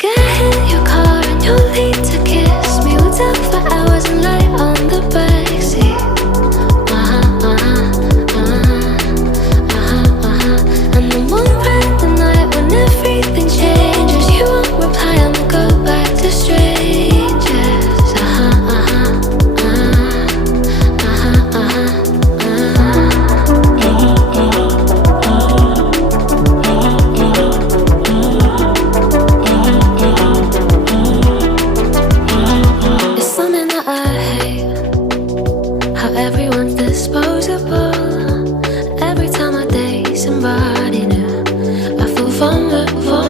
Get in your car and you'll need to kiss me. We'll talk for hours and life